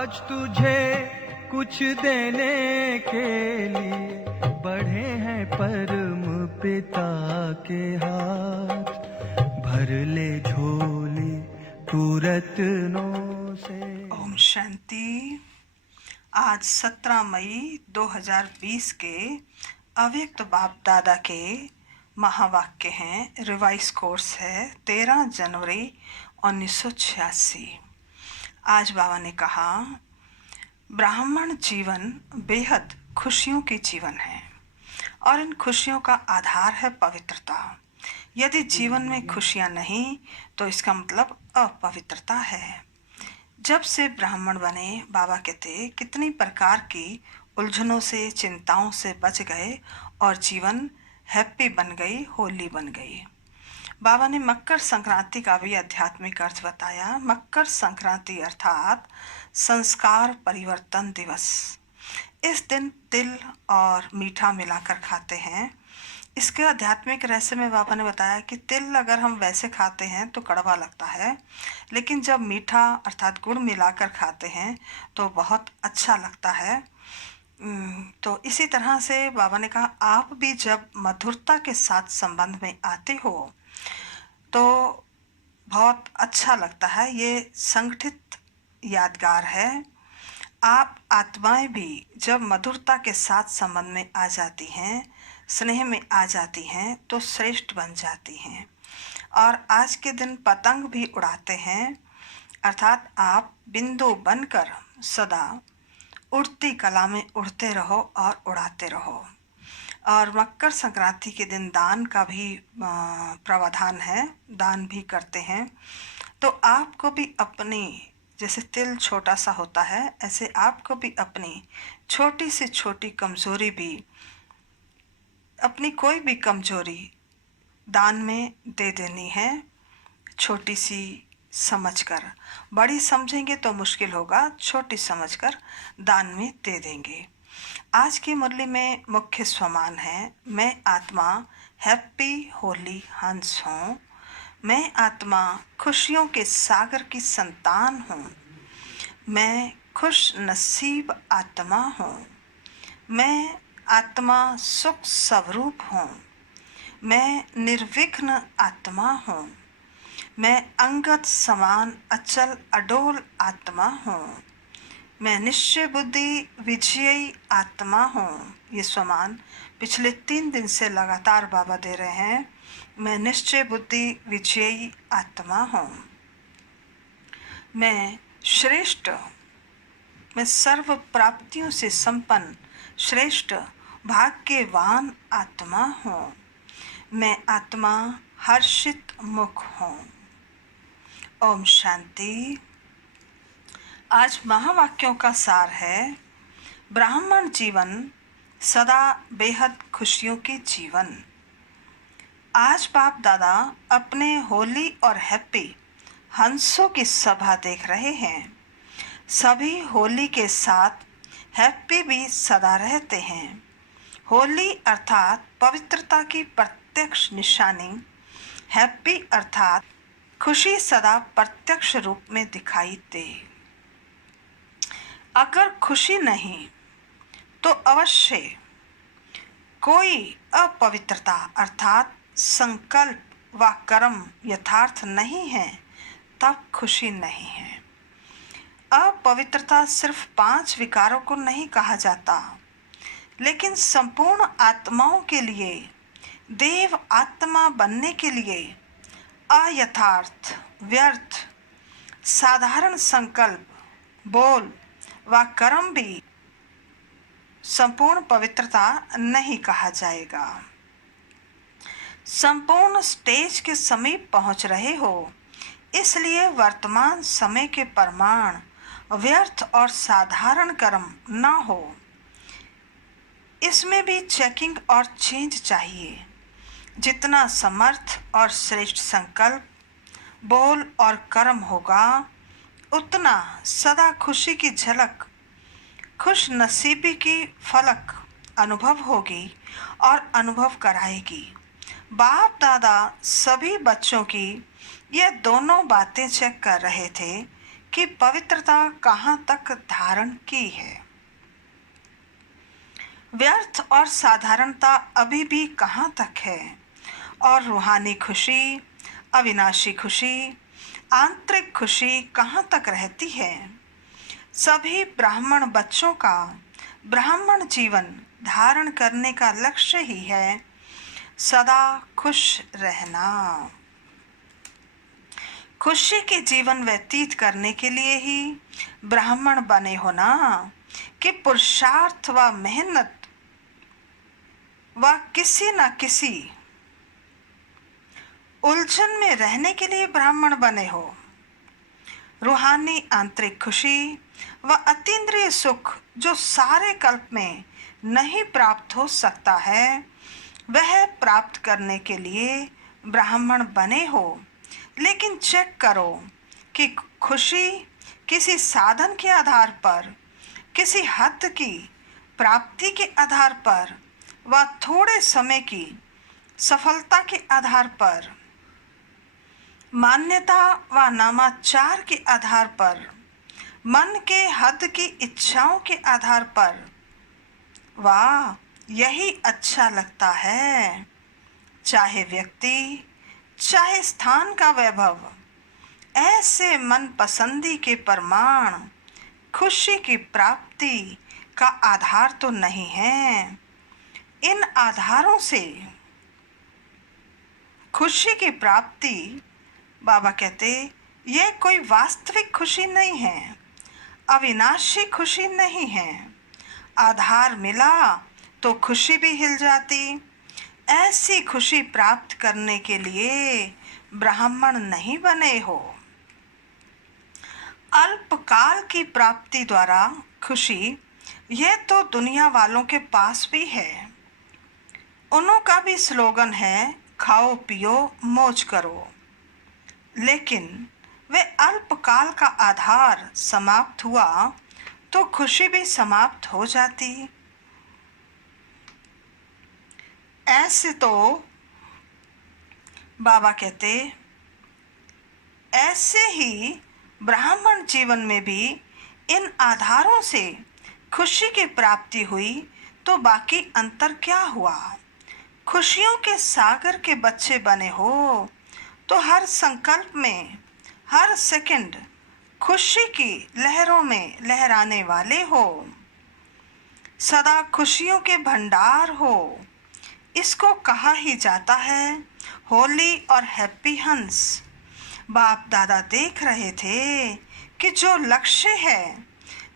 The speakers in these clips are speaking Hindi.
आज तुझे कुछ देने के लिए बढ़े हैं परम पिता के हाथ। भर ले झोली तू रत्नों से। ओम शांति। आज 17 मई 2020 के अव्यक्त बाप दादा के महावाक्य हैं। रिवाइज कोर्स है 13 जनवरी 1986। आज बाबा ने कहा, ब्राह्मण जीवन बेहद खुशियों की जीवन है और इन खुशियों का आधार है पवित्रता। यदि जीवन में खुशियां नहीं तो इसका मतलब अपवित्रता है। जब से ब्राह्मण बने, बाबा कहते कितनी प्रकार की उलझनों से, चिंताओं से बच गए और जीवन हैप्पी बन गई, होली बन गई। बाबा ने मकर संक्रांति का भी आध्यात्मिक अर्थ बताया। मकर संक्रांति अर्थात संस्कार परिवर्तन दिवस। इस दिन तिल और मीठा मिलाकर खाते हैं। इसके आध्यात्मिक रहस्य में बाबा ने बताया कि तिल अगर हम वैसे खाते हैं तो कड़वा लगता है, लेकिन जब मीठा अर्थात गुड़ मिलाकर खाते हैं तो बहुत अच्छा लगता है। तो इसी तरह से बाबा ने कहा, आप भी जब मधुरता के साथ संबंध में आते हो तो बहुत अच्छा लगता है। ये संगठित यादगार है। आप आत्माएं भी जब मधुरता के साथ संबंध में आ जाती हैं, स्नेह में आ जाती हैं तो श्रेष्ठ बन जाती हैं। और आज के दिन पतंग भी उड़ाते हैं, अर्थात आप बिंदु बनकर सदा उड़ती कला में उड़ते रहो और उड़ाते रहो। और मकर संक्रांति के दिन दान का भी प्रावधान है, दान भी करते हैं। तो आपको भी अपनी, जैसे तिल छोटा सा होता है, ऐसे आपको भी अपनी छोटी से छोटी कमजोरी भी, अपनी कोई भी कमजोरी दान में दे देनी है, छोटी सी समझकर। बड़ी समझेंगे तो मुश्किल होगा, छोटी समझकर दान में दे देंगे। आज की मुरली में मुख्य स्वमान है, मैं आत्मा हैप्पी होली हंस हूँ। मैं आत्मा खुशियों के सागर की संतान हूँ। मैं खुश नसीब आत्मा हूँ। मैं आत्मा सुख स्वरूप हूँ। मैं निर्विघ्न आत्मा हूँ। मैं अंगत समान अचल अडोल आत्मा हूँ। मैं निश्चय बुद्धि विजयी आत्मा हूँ। ये स्वमान पिछले 3 दिन से लगातार बाबा दे रहे हैं। मैं निश्चय बुद्धि विजयी आत्मा हूँ। मैं श्रेष्ठ, मैं सर्व प्राप्तियों से संपन्न श्रेष्ठ भाग्यवान आत्मा हूँ। मैं आत्मा हर्षित मुख हूँ। ओम शांति। आज महावाक्यों का सार है, ब्राह्मण जीवन सदा बेहद खुशियों की जीवन। आज बाप दादा अपने होली और हैप्पी हंसों की सभा देख रहे हैं। सभी होली के साथ हैप्पी भी सदा रहते हैं। होली अर्थात पवित्रता की प्रत्यक्ष निशानी, हैप्पी अर्थात खुशी सदा प्रत्यक्ष रूप में दिखाई दे। अगर खुशी नहीं तो अवश्य कोई अपवित्रता अर्थात संकल्प व कर्म यथार्थ नहीं है, तब खुशी नहीं है। अपवित्रता सिर्फ 5 विकारों को नहीं कहा जाता, लेकिन संपूर्ण आत्माओं के लिए, देव आत्मा बनने के लिए अयथार्थ, व्यर्थ, साधारण संकल्प, बोल व कर्म भी संपूर्ण पवित्रता नहीं कहा जाएगा। संपूर्ण स्टेज के समीप पहुंच रहे हो, इसलिए वर्तमान समय के प्रमाण व्यर्थ और साधारण कर्म ना हो। इसमें भी चेकिंग और चेंज चाहिए। जितना समर्थ और श्रेष्ठ संकल्प, बोल और कर्म होगा, उतना सदा खुशी की झलक, खुश नसीबी की फलक अनुभव होगी और अनुभव कराएगी। बाप दादा सभी बच्चों की ये दोनों बातें चेक कर रहे थे कि पवित्रता कहाँ तक धारण की है। व्यर्थ और साधारणता अभी भी कहाँ तक है, और रूहानी खुशी, अविनाशी खुशी, आंतरिक खुशी कहाँ तक रहती है। सभी ब्राह्मण बच्चों का ब्राह्मण जीवन धारण करने का लक्ष्य ही है सदा खुश रहना। खुशी के जीवन व्यतीत करने के लिए ही ब्राह्मण बने हो ना, कि पुरुषार्थ व मेहनत व किसी न किसी उलझन में रहने के लिए ब्राह्मण बने हो। रूहानी आंतरिक खुशी व अतीन्द्रिय सुख जो सारे कल्प में नहीं प्राप्त हो सकता है, वह प्राप्त करने के लिए ब्राह्मण बने हो। लेकिन चेक करो कि खुशी किसी साधन के आधार पर, किसी हद की प्राप्ति के आधार पर व थोड़े समय की सफलता के आधार पर, मान्यता व नामाचार के आधार पर, मन के हद की इच्छाओं के आधार पर, वाह यही अच्छा लगता है। चाहे व्यक्ति, चाहे स्थान का वैभव, ऐसे मन पसंदी के प्रमाण खुशी की प्राप्ति का आधार तो नहीं है। इन आधारों से खुशी की प्राप्ति, बाबा कहते, यह कोई वास्तविक खुशी नहीं है, अविनाशी खुशी नहीं है। आधार मिला तो खुशी भी हिल जाती। ऐसी खुशी प्राप्त करने के लिए ब्राह्मण नहीं बने हो। अल्पकाल की प्राप्ति द्वारा खुशी, यह तो दुनिया वालों के पास भी है। उन्हों का भी स्लोगन है, खाओ पियो मौज करो। लेकिन वे अल्पकाल का आधार समाप्त हुआ तो खुशी भी समाप्त हो जाती। ऐसे तो बाबा कहते, ऐसे ही ब्राह्मण जीवन में भी इन आधारों से खुशी की प्राप्ति हुई तो बाकी अंतर क्या हुआ। खुशियों के सागर के बच्चे बने हो तो हर संकल्प में, हर सेकंड खुशी की लहरों में लहराने वाले हो। सदा खुशियों के भंडार हो। इसको कहा ही जाता है होली और हैप्पी हंस। बाप दादा देख रहे थे कि जो लक्ष्य है,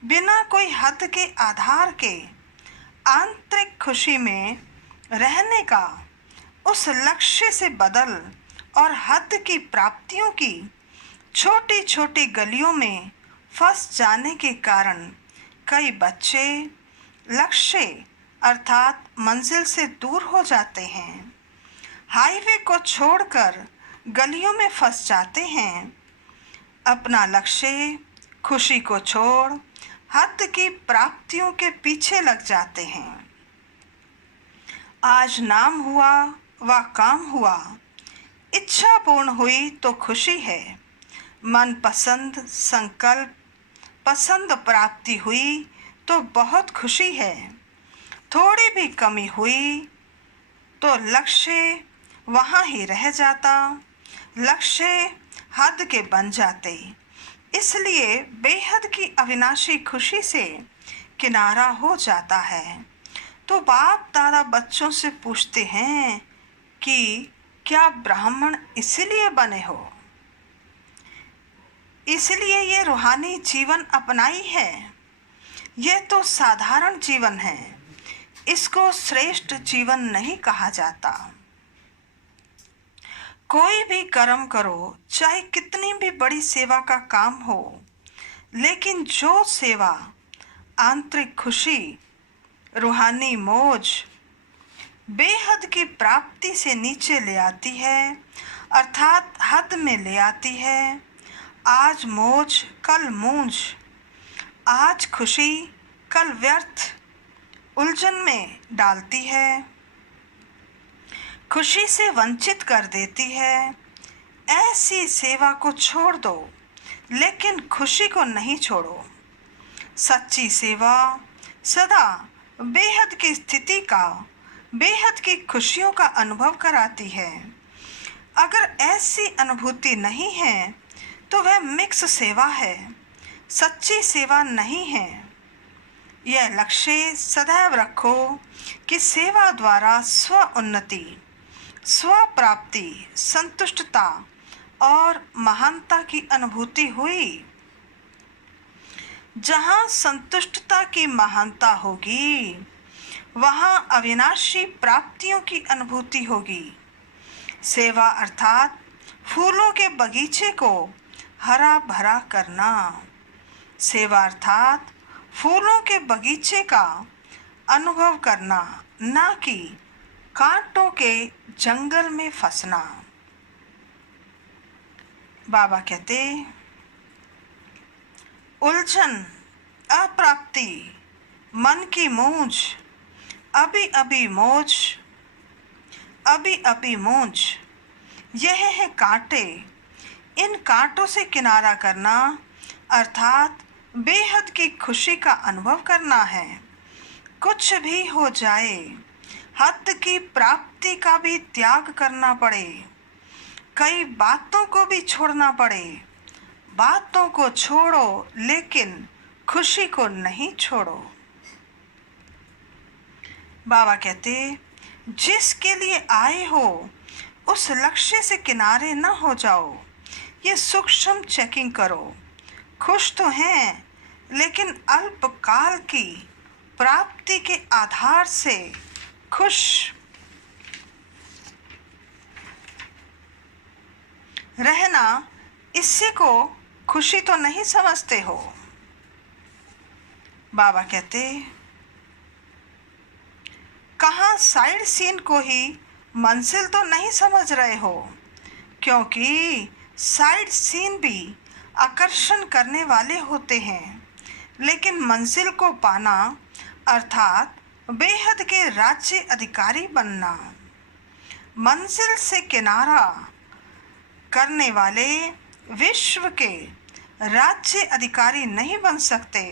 बिना कोई हद के आधार के आंतरिक खुशी में रहने का, उस लक्ष्य से बदल और हद की प्राप्तियों की छोटी छोटी गलियों में फंस जाने के कारण कई बच्चे लक्ष्य अर्थात मंजिल से दूर हो जाते हैं। हाईवे को छोड़कर गलियों में फंस जाते हैं। अपना लक्ष्य, खुशी को छोड़ हद की प्राप्तियों के पीछे लग जाते हैं। आज नाम हुआ व काम हुआ, इच्छा पूर्ण हुई तो खुशी है। मन पसंद संकल्प पसंद प्राप्ति हुई तो बहुत खुशी है। थोड़ी भी कमी हुई तो लक्ष्य वहाँ ही रह जाता, लक्ष्य हद के बन जाते। इसलिए बेहद की अविनाशी खुशी से किनारा हो जाता है। तो बाप दादा बच्चों से पूछते हैं कि क्या ब्राह्मण इसीलिए बने हो, इसलिए ये रूहानी जीवन अपनाई है। यह तो साधारण जीवन है, इसको श्रेष्ठ जीवन नहीं कहा जाता। कोई भी कर्म करो, चाहे कितनी भी बड़ी सेवा का काम हो, लेकिन जो सेवा आंतरिक खुशी, रूहानी मौज, बेहद की प्राप्ति से नीचे ले आती है, अर्थात हद में ले आती है। आज मौज कल मूंज, आज खुशी कल व्यर्थ उलझन में डालती है, खुशी से वंचित कर देती है। ऐसी सेवा को छोड़ दो। लेकिन खुशी को नहीं छोड़ो। सच्ची सेवा सदा बेहद की स्थिति का, बेहद की खुशियों का अनुभव कराती है। अगर ऐसी अनुभूति नहीं है तो वह मिक्स सेवा है, सच्ची सेवा नहीं है। यह लक्ष्य सदैव रखो कि सेवा द्वारा स्व उन्नति, स्व प्राप्ति, संतुष्टता और महानता की अनुभूति हुई। जहाँ संतुष्टता की महानता होगी वहाँ अविनाशी प्राप्तियों की अनुभूति होगी। सेवा अर्थात फूलों के बगीचे को हरा भरा करना। सेवा अर्थात फूलों के बगीचे का अनुभव करना, ना कि कांटों के जंगल में फंसना। बाबा कहते, उलझन, अप्राप्ति, मन की मूंझ, अभी अभी मौज, अभी अभी मौज, यह है कांटे। इन कांटों से किनारा करना अर्थात बेहद की खुशी का अनुभव करना है। कुछ भी हो जाए, हद की प्राप्ति का भी त्याग करना पड़े, कई बातों को भी छोड़ना पड़े। बातों को छोड़ो लेकिन खुशी को नहीं छोड़ो। बाबा कहते, जिसके लिए आए हो उस लक्ष्य से किनारे न हो जाओ। ये सूक्ष्म चेकिंग करो। खुश तो हैं लेकिन अल्पकाल की प्राप्ति के आधार से खुश रहना, इससे को खुशी तो नहीं समझते हो। बाबा कहते, कहाँ साइड सीन को ही मंजिल तो नहीं समझ रहे हो, क्योंकि साइड सीन भी आकर्षण करने वाले होते हैं, लेकिन मंजिल को पाना अर्थात बेहद के राज्य अधिकारी बनना। मंजिल से किनारा करने वाले विश्व के राज्य अधिकारी नहीं बन सकते,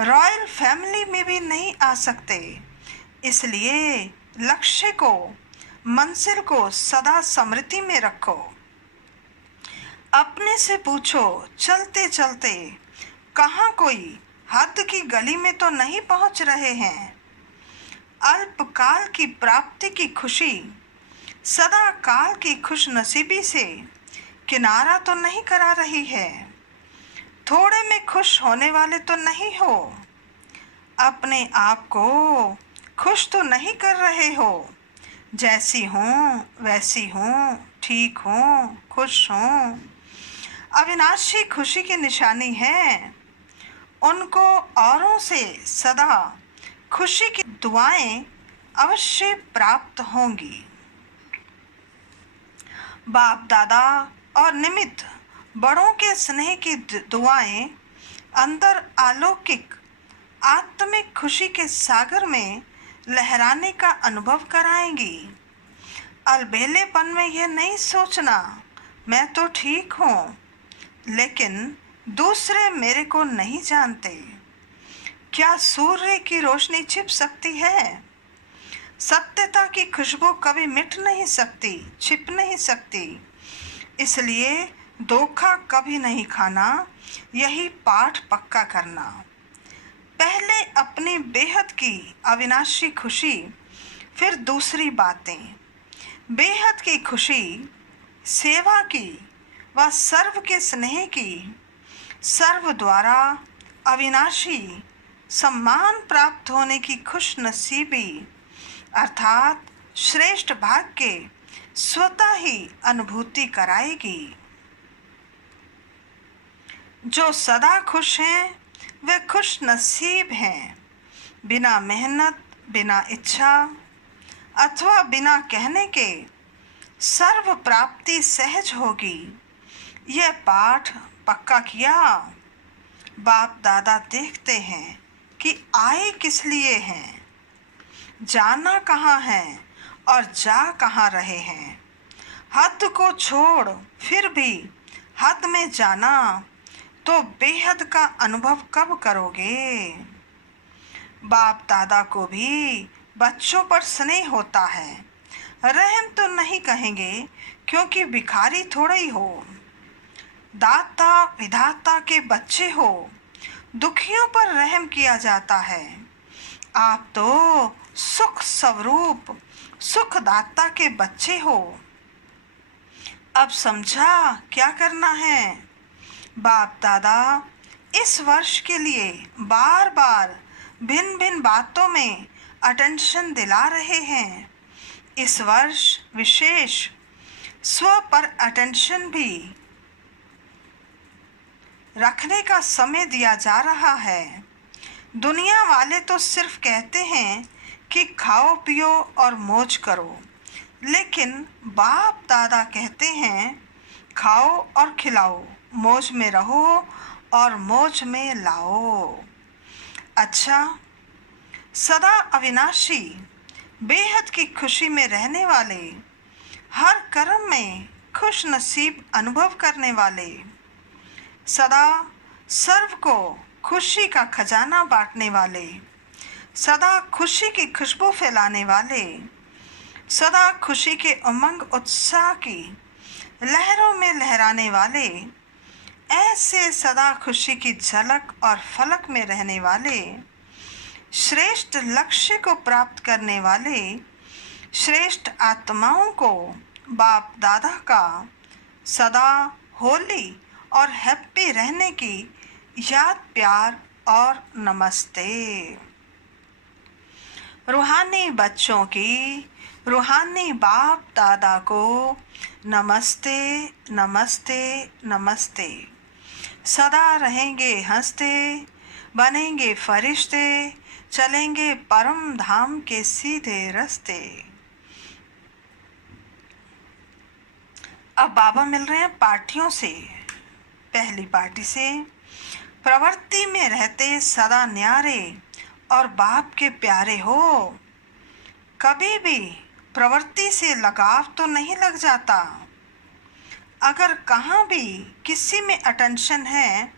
रॉयल फैमिली में भी नहीं आ सकते। इसलिए लक्ष्य को, मंजिल को सदा स्मृति में रखो। अपने से पूछो, चलते चलते कहाँ कोई हद की गली में तो नहीं पहुँच रहे हैं। अल्पकाल की प्राप्ति की खुशी सदा काल की खुशनसीबी से किनारा तो नहीं करा रही है। थोड़े में खुश होने वाले तो नहीं हो। अपने आप को खुश तो नहीं कर रहे हो। जैसी हूँ वैसी हूँ, ठीक हूँ, खुश हूँ। अविनाशी खुशी की निशानी है। उनको औरों से सदा खुशी की दुआएं अवश्य प्राप्त होंगी। बाप दादा और निमित्त बड़ों के स्नेह की दुआएं अंदर अलौकिक आत्मिक खुशी के सागर में लहराने का अनुभव कराएंगी। अलबेलेपन में यह नहीं सोचना मैं तो ठीक हूँ, लेकिन दूसरे मेरे को नहीं जानते। क्या सूर्य की रोशनी छिप सकती है? सत्यता की खुशबू कभी मिट नहीं सकती, छिप नहीं सकती। इसलिए धोखा कभी नहीं खाना, यही पाठ पक्का करना। पहले अपनी बेहद की अविनाशी खुशी, फिर दूसरी बातें। बेहद की खुशी सेवा की व सर्व के स्नेह की, सर्व द्वारा अविनाशी सम्मान प्राप्त होने की खुश नसीबी अर्थात श्रेष्ठ भाग के स्वतः ही अनुभूति कराएगी। जो सदा खुश हैं वे खुश नसीब हैं। बिना मेहनत, बिना इच्छा अथवा बिना कहने के सर्व प्राप्ति सहज होगी। यह पाठ पक्का किया। बाप दादा देखते हैं कि आए किस लिए हैं, जाना कहाँ है और जा कहाँ रहे हैं। हद को छोड़ फिर भी हद में जाना तो बेहद का अनुभव कब करोगे। बाप दादा को भी बच्चों पर स्नेह होता है। रहम तो नहीं कहेंगे क्योंकि भिखारी थोड़ा ही हो, दाता विधाता के बच्चे हो, दुखियों पर रहम किया जाता है। आप तो सुख स्वरूप सुखदाता के बच्चे हो। अब समझा क्या करना है। बाप दादा इस वर्ष के लिए बार बार भिन्न भिन्न बातों में अटेंशन दिला रहे हैं। इस वर्ष विशेष स्व पर अटेंशन भी रखने का समय दिया जा रहा है। दुनिया वाले तो सिर्फ कहते हैं कि खाओ पियो और मौज करो, लेकिन बाप दादा कहते हैं खाओ और खिलाओ, मौज में रहो और मौज में लाओ। अच्छा, सदा अविनाशी बेहद की खुशी में रहने वाले, हर कर्म में खुश नसीब अनुभव करने वाले, सदा सर्व को खुशी का खजाना बांटने वाले, सदा खुशी की खुशबू फैलाने वाले, सदा खुशी के उमंग उत्साह की लहरों में लहराने वाले, ऐसे सदा खुशी की झलक और फलक में रहने वाले, श्रेष्ठ लक्ष्य को प्राप्त करने वाले, श्रेष्ठ आत्माओं को बाप दादा का सदा होली और हैप्पी रहने की याद प्यार और नमस्ते। रूहानी बच्चों की रूहानी बाप दादा को नमस्ते नमस्ते नमस्ते। सदा रहेंगे हंसते, बनेंगे फरिश्ते, चलेंगे परम धाम के सीधे रास्ते। अब बाबा मिल रहे हैं पार्टियों से। पहली पार्टी से, प्रवृत्ति में रहते सदा न्यारे और बाप के प्यारे हो। कभी भी प्रवृत्ति से लगाव तो नहीं लग जाता। अगर कहाँ भी किसी में अटेंशन है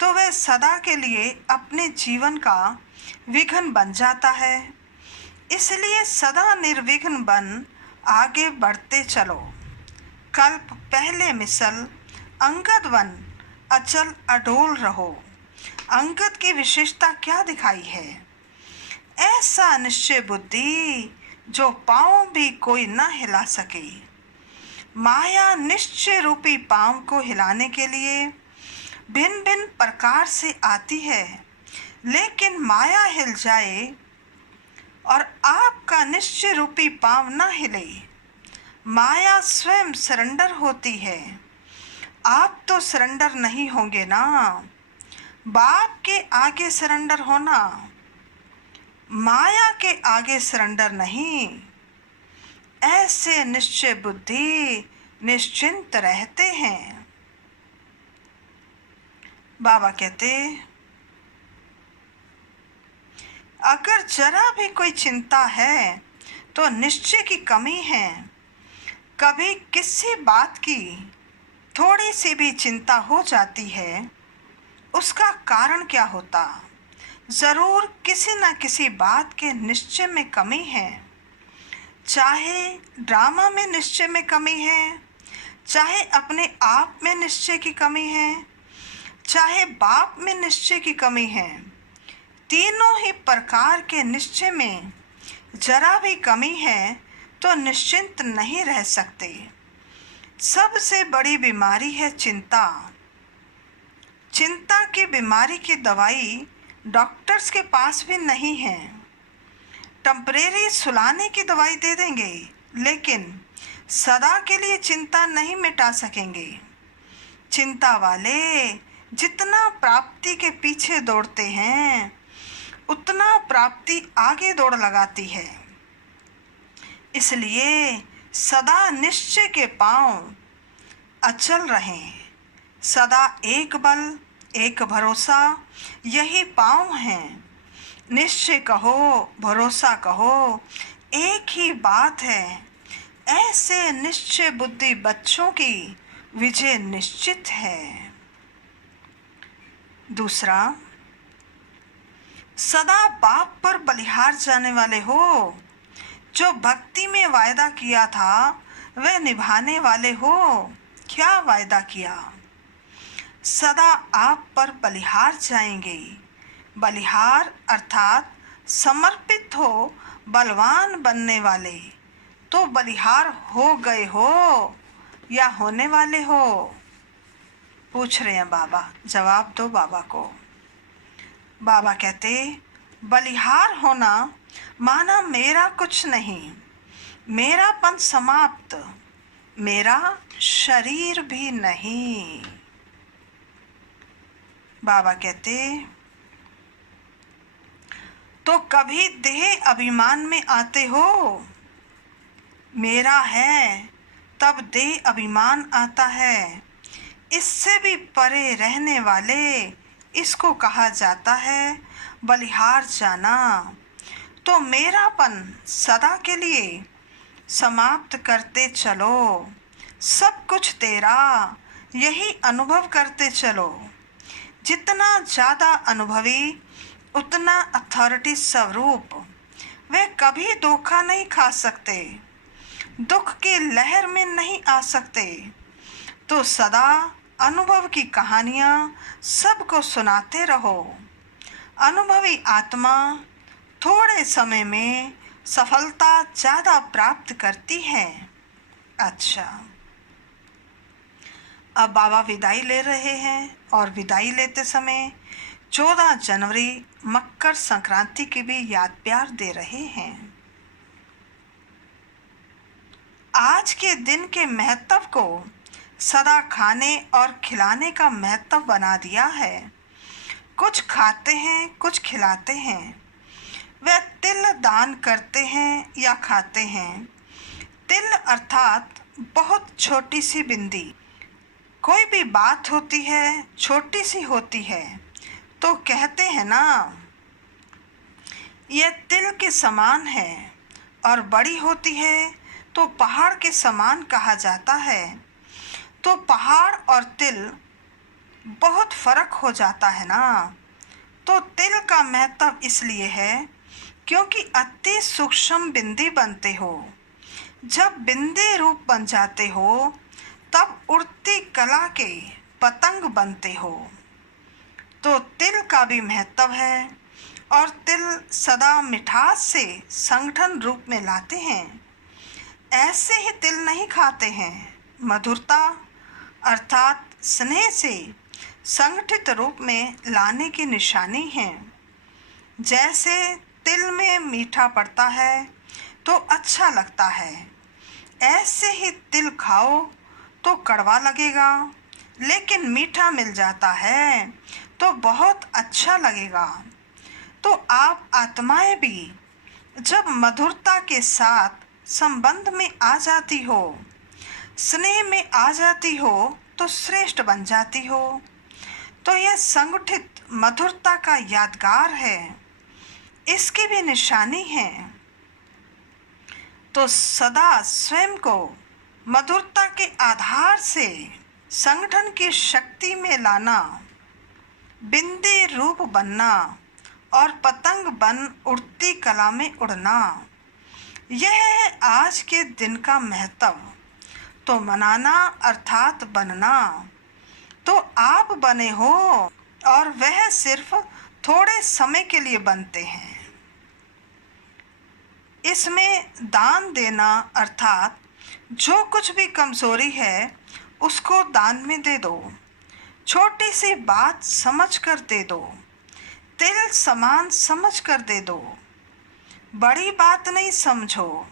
तो वह सदा के लिए अपने जीवन का विघ्न बन जाता है। इसलिए सदा निर्विघ्न बन आगे बढ़ते चलो। कल्प पहले मिसल अंगद बन अचल अडोल रहो। अंगद की विशेषता क्या दिखाई है? ऐसा निश्चय बुद्धि जो पांव भी कोई न हिला सके। माया निश्चय रूपी पांव को हिलाने के लिए भिन्न भिन्न प्रकार से आती है, लेकिन माया हिल जाए और आपका निश्चय रूपी पांव न हिले, माया स्वयं सरेंडर होती है। आप तो सरेंडर नहीं होंगे ना। बाप के आगे सरेंडर होना, माया के आगे सरेंडर नहीं। ऐसे निश्चय बुद्धि निश्चिंत रहते हैं। बाबा कहते, अगर जरा भी कोई चिंता है तो निश्चय की कमी है। कभी किसी बात की थोड़ी सी भी चिंता हो जाती है, उसका कारण क्या होता? ज़रूर किसी न किसी बात के निश्चय में कमी है। चाहे ड्रामा में निश्चय में कमी है, चाहे अपने आप में निश्चय की कमी है, चाहे बाप में निश्चय की कमी है। तीनों ही प्रकार के निश्चय में जरा भी कमी है तो निश्चिंत नहीं रह सकते। सबसे बड़ी बीमारी है चिंता। चिंता की बीमारी की दवाई डॉक्टर्स के पास भी नहीं है। टेम्परेरी सुलाने की दवाई दे देंगे, लेकिन सदा के लिए चिंता नहीं मिटा सकेंगे। चिंता वाले जितना प्राप्ति के पीछे दौड़ते हैं, उतना प्राप्ति आगे दौड़ लगाती है। इसलिए सदा निश्चय के पांव अचल रहें। सदा एक बल एक भरोसा, यही पांव हैं। निश्चय कहो भरोसा कहो, एक ही बात है। ऐसे निश्चय बुद्धि बच्चों की विजय निश्चित है। दूसरा, सदा बाप पर बलिहार जाने वाले हो। जो भक्ति में वायदा किया था वह निभाने वाले हो। क्या वायदा किया? सदा आप पर बलिहार जाएंगे। बलिहार अर्थात समर्पित हो, बलवान बनने वाले। तो बलिहार हो गए हो या होने वाले हो? पूछ रहे हैं बाबा, जवाब दो बाबा को। बाबा कहते, बलिहार होना माना मेरा कुछ नहीं, मेरापन समाप्त, मेरा शरीर भी नहीं। बाबा कहते, तो कभी देह अभिमान में आते हो? मेरा है तब देह अभिमान आता है। इससे भी परे रहने वाले, इसको कहा जाता है बलिहार जाना। तो मेरापन सदा के लिए समाप्त करते चलो। सब कुछ तेरा, यही अनुभव करते चलो। जितना ज़्यादा अनुभवी उतना अथॉरिटी स्वरूप। वे कभी धोखा नहीं खा सकते, दुख की लहर में नहीं आ सकते। तो सदा अनुभव की कहानियाँ सबको सुनाते रहो। अनुभवी आत्मा थोड़े समय में सफलता ज़्यादा प्राप्त करती है। अच्छा, अब बाबा विदाई ले रहे हैं और विदाई लेते समय 14 जनवरी मकर संक्रांति की भी याद प्यार दे रहे हैं। आज के दिन के महत्व को सदा खाने और खिलाने का महत्व बना दिया है। कुछ खाते हैं, कुछ खिलाते हैं। वे तिल दान करते हैं या खाते हैं। तिल अर्थात बहुत छोटी सी बिंदी। कोई भी बात होती है, छोटी सी होती है तो कहते हैं ना, यह तिल के समान है। और बड़ी होती है तो पहाड़ के समान कहा जाता है। तो पहाड़ और तिल बहुत फर्क हो जाता है ना। तो तिल का महत्व इसलिए है क्योंकि अति सूक्ष्म बिंदी बनते हो। जब बिंदी रूप बन जाते हो तब उड़ती कला के पतंग बनते हो। तो तिल का भी महत्व है। और तिल सदा मिठास से संगठन रूप में लाते हैं। ऐसे ही तिल नहीं खाते हैं। मधुरता अर्थात स्नेह से संगठित रूप में लाने की निशानी है। जैसे तिल में मीठा पड़ता है तो अच्छा लगता है, ऐसे ही तिल खाओ तो कड़वा लगेगा, लेकिन मीठा मिल जाता है तो बहुत अच्छा लगेगा। तो आप आत्माएं भी जब मधुरता के साथ संबंध में आ जाती हो, स्नेह में आ जाती हो तो श्रेष्ठ बन जाती हो। तो यह संगठित मधुरता का यादगार है, इसकी भी निशानी है। तो सदा स्वयं को मधुरता के आधार से संगठन की शक्ति में लाना, बिंदी रूप बनना और पतंग बन उड़ती कला में उड़ना, यह है आज के दिन का महत्व। तो मनाना अर्थात बनना। तो आप बने हो और वह सिर्फ थोड़े समय के लिए बनते हैं। इसमें दान देना अर्थात जो कुछ भी कमजोरी है उसको दान में दे दो। छोटी सी बात समझ कर दे दो। तिल समान समझ कर दे दो। बड़ी बात नहीं समझो।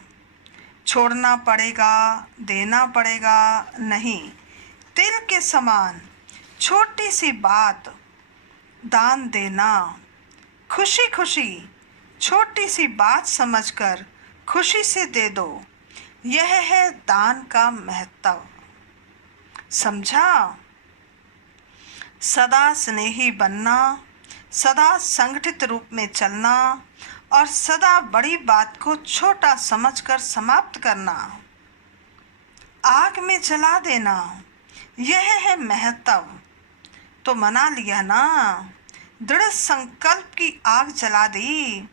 छोड़ना पड़ेगा, देना पड़ेगा नहीं। तिल के समान छोटी सी बात दान देना। खुशी खुशी छोटी सी बात समझकर खुशी से दे दो। यह है दान का महत्व। समझा? सदा स्नेही बनना, सदा संगठित रूप में चलना और सदा बड़ी बात को छोटा समझकर समाप्त करना। आग में जला देना, यह है महत्व। तो मना लिया ना, दृढ़ संकल्प की आग जला दी।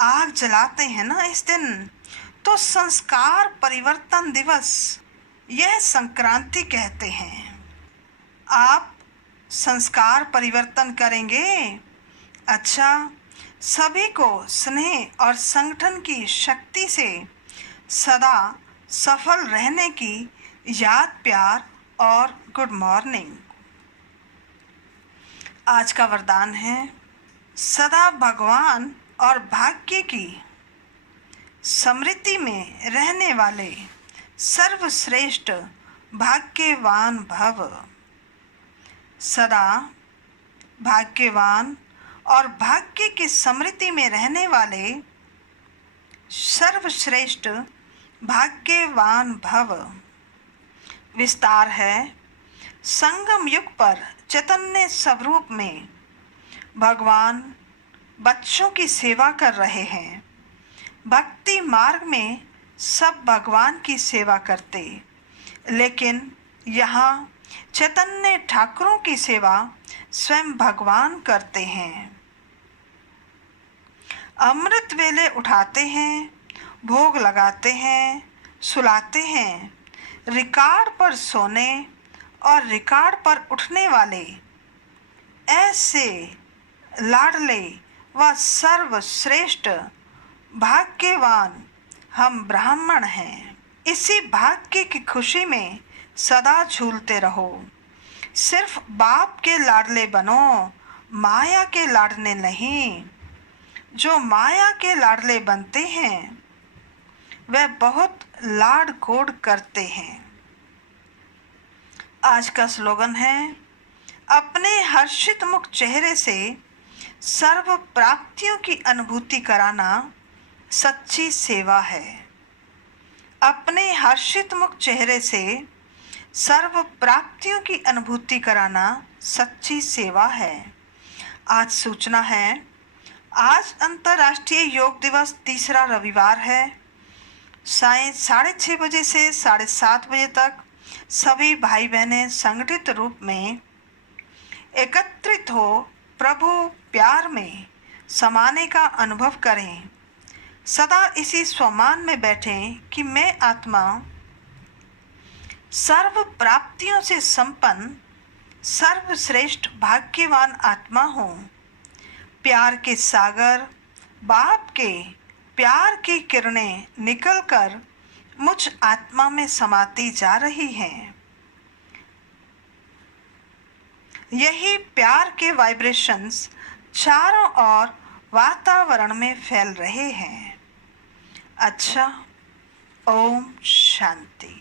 आग जलाते हैं ना इस दिन, तो संस्कार परिवर्तन दिवस, यह संक्रांति कहते हैं। आप संस्कार परिवर्तन करेंगे। अच्छा, सभी को स्नेह और संगठन की शक्ति से सदा सफल रहने की याद, प्यार और गुड मॉर्निंग। आज का वरदान है, सदा भगवान और भाग्य की समृद्धि में रहने वाले सर्वश्रेष्ठ भाग्यवान भव। सदा भाग्यवान और भाग्य की समृद्धि में रहने वाले सर्वश्रेष्ठ भाग्यवान भव। विस्तार है, संगम युग पर चैतन्य स्वरूप में भगवान बच्चों की सेवा कर रहे हैं। भक्ति मार्ग में सब भगवान की सेवा करते, लेकिन यहाँ चैतन्य ठाकुरों की सेवा स्वयं भगवान करते हैं। अमृत वेले उठाते हैं, भोग लगाते हैं, सुलाते हैं। रिकार्ड पर सोने और रिकार्ड पर उठने वाले ऐसे लाडले व सर्वश्रेष्ठ भाग्यवान हम ब्राह्मण हैं। इसी भाग्य की खुशी में सदा झूलते रहो। सिर्फ बाप के लाडले बनो, माया के लाडले नहीं। जो माया के लाडले बनते हैं वह बहुत लाड गोड करते हैं। आज का स्लोगन है, अपने हर्षित मुख चेहरे से सर्व प्राप्तियों की अनुभूति कराना सच्ची सेवा है। अपने हर्षित मुख चेहरे से सर्व प्राप्तियों की अनुभूति कराना सच्ची सेवा है। आज सूचना है, आज अंतर्राष्ट्रीय योग दिवस तीसरा रविवार है। सायं 6:30 बजे से 7:30 बजे तक सभी भाई बहनें संगठित रूप में एकत्रित हो प्रभु प्यार में समाने का अनुभव करें। सदा इसी स्वमान में बैठें कि मैं आत्मा सर्व प्राप्तियों से संपन्न सर्वश्रेष्ठ भाग्यवान आत्मा हूँ। प्यार के सागर बाप के प्यार की किरणें निकलकर मुझ आत्मा में समाती जा रही हैं। यही प्यार के वाइब्रेशंस चारों ओर वातावरण में फैल रहे हैं। अच्छा, ओम शांति।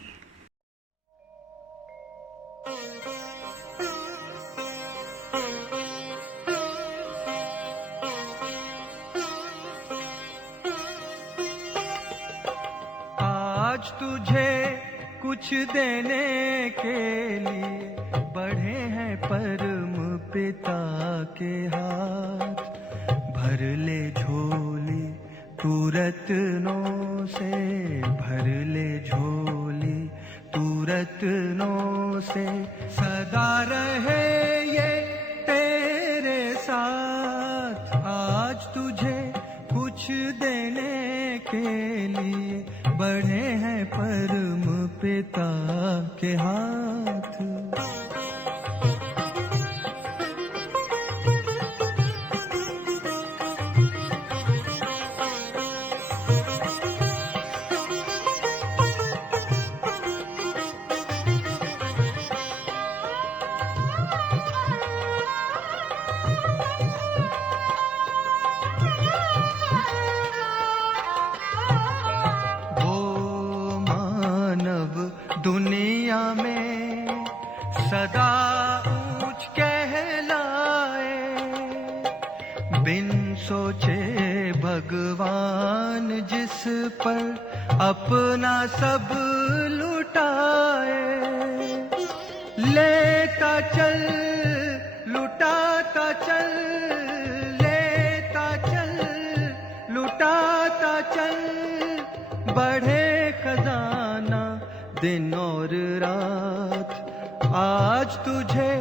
आज तुझे कुछ देने के लिए बढ़े हैं परम पिता के हाथ। भर ले झोली तू रत्नों से, भर ले झोली तू रत्नों से। सदा रहे ये तेरे साथ। आज तुझे कुछ देने के लिए बढ़े हैं परम पिता के हाथ। दुनिया में सदा ऊंच कहलाए, बिन सोचे भगवान जिस पर अपना सब लुटाए। लेता चल लुटाता चल, लेता चल लुटाता चल। बढ़े खजाना दिन और रात। आज तुझे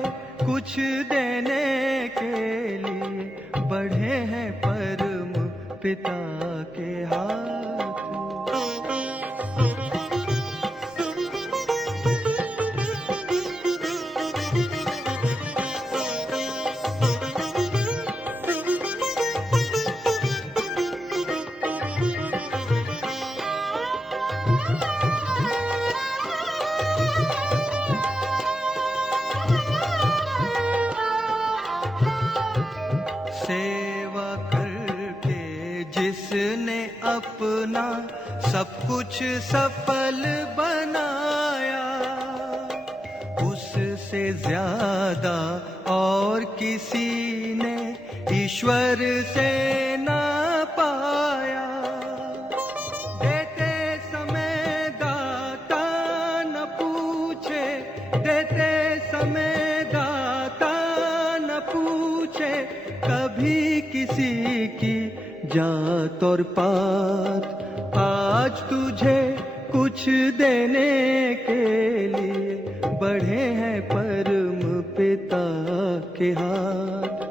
कुछ देने के लिए बढ़े हैं परम पिता के हाथ। सेवा करके जिसने अपना सब कुछ सफल बनाया, उससे ज्यादा और किसी ने ईश्वर से ना पाया। देते समय दाता न पूछे, देते समय दाता न पूछे कभी किसी की जात और पात। आज तुझे कुछ देने के लिए बढ़े हैं परम पिता के हाथ।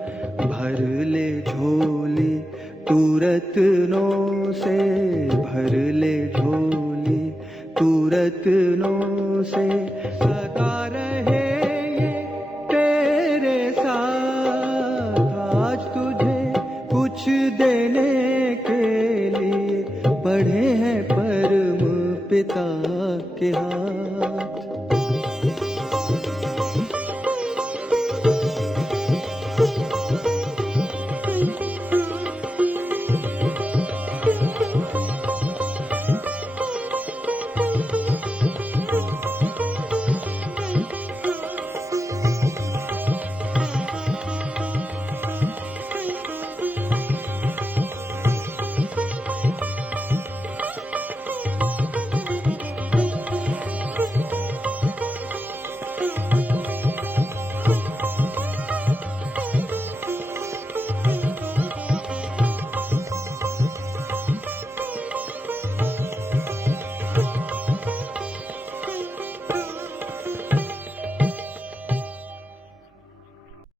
भर ले झोली तू रत्नों से, भर ले झोली तू रत्नों से, सदा रहे ये तेरे साथ। आज तुझे कुछ देने के लिए बढ़े हैं परम पिता के हाथ।